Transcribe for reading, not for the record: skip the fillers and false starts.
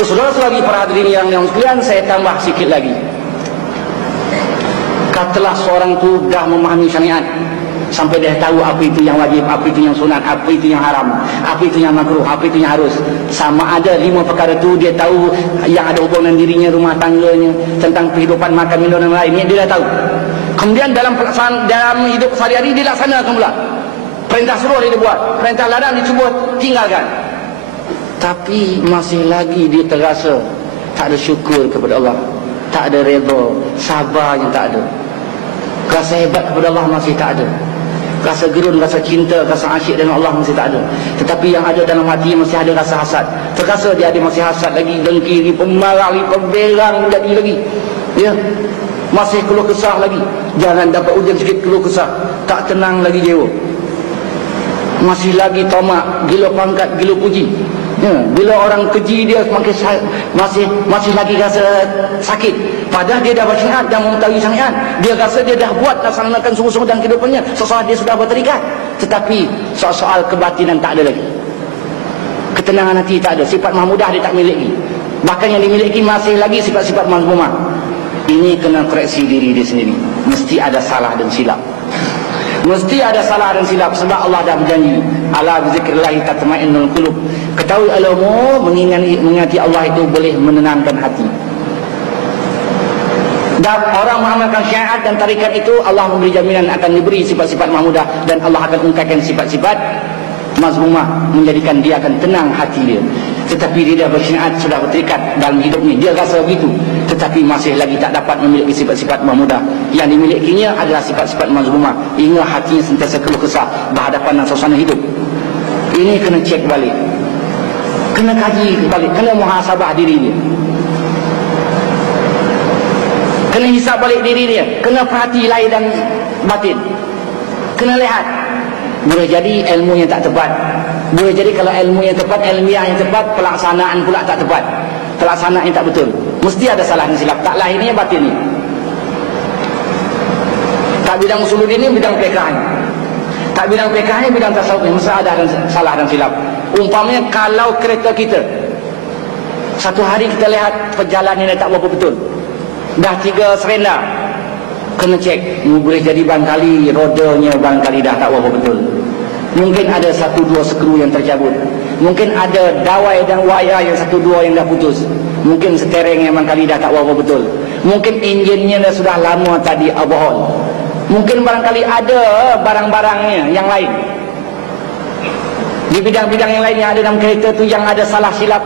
So, saudara-saudari para hadirin yang sekalian, saya tambah sikit lagi. Katalah seorang tu dah memahami syariat sampai dia tahu apa itu yang wajib, apa itu yang sunat, apa itu yang haram, apa itu yang makruh, apa itu yang harus. Sama ada 5 perkara tu dia tahu, yang ada hubungan dirinya, rumah tangganya, tentang kehidupan makan minum dan lainnya dia dah tahu. Kemudian dalam pelaksanaan, dalam hidup sehari-hari dia laksanakan pula. Perintah suruh dia buat, perintah larang dia cuba tinggalkan. Tapi masih lagi dia terasa tak ada syukur kepada Allah, tak ada redha, sabar yang tak ada. Rasa hebat kepada Allah masih tak ada. Rasa gerun, rasa cinta, rasa asyik dengan Allah masih tak ada. Tetapi yang ada dalam hati masih ada rasa hasad. Terasa dia ada masih hasad lagi, dengki, pemarah, pemberang jadi lagi. Ya. Masih keluh kesah lagi. Jangan dapat ujian sikit keluh kesah, tak tenang lagi jiwa. Masih lagi tamak, gila pangkat, gila puji. Ya, bila orang keji dia masih lagi rasa sakit. Padahal dia dah bersyariat, dah mengetahui syariat. Dia rasa dia dah buat, dah laksanakan sungguh-sungguh dalam kehidupannya. Seolah dia sudah berterikat. Tetapi soal kebatinan tak ada lagi. Ketenangan hati tak ada. Sifat mahmudah dia tak miliki. Bahkan yang dimiliki masih lagi sifat-sifat mazmumah. Ini kena koreksi diri dia sendiri. Mesti ada salah dan silap. Mesti ada salah dan silap, sebab Allah dah berjanji, ala bizikrillah tatma'innul qulub. Ketahui ilmu, mengingati Allah itu boleh menenangkan hati. Dan orang mengamalkan syariat dan tarikat itu, Allah memberi jaminan akan diberi sifat-sifat mahmudah, dan Allah akan ungkapkan sifat-sifat mazmumah, menjadikan dia akan tenang hati dia. Tetapi dia dah bersyariat, sudah berterikat dalam hidupnya, dia rasa begitu, tetapi masih lagi tak dapat memiliki sifat-sifat mahmudah. Yang dimilikinya adalah sifat-sifat mazmumah, hingga hatinya sentiasa keluh kesah berhadapan dengan suasana hidup. Ini kena cek balik, kena kaji balik, kena muhasabah diri dia, kena hisap balik diri dia, kena perhati lahir dan batin, kena lihat. Boleh jadi ilmu yang tak tepat. Boleh jadi kalau ilmu yang tepat, ilmiah yang tepat, pelaksanaan pula tak tepat, pelaksanaan yang tak betul. Mesti ada salah dan silap. Tak lahirnya batin ni. Tak bidang usuluddin ni, bidang fiqh. Tak bidang fiqh ni, bidang tasawuf ni. Mesti ada salah dan silap. Umpamanya kalau kereta kita, satu hari kita lihat perjalanan ni tak berapa betul, dah 3 serenda, kena cek. Boleh jadi barangkali rodanya barangkali dah tak berapa betul. Mungkin ada 1-2 skru yang tercabut. Mungkin ada dawai dan wayar yang 1-2 yang dah putus. Mungkin steering yang barangkali dah tak berapa betul. Mungkin enjinnya dah sudah lama tadi overhaul. Mungkin barangkali ada barang-barangnya yang lain. Di bidang-bidang yang lain yang ada dalam kereta tu yang ada salah silap.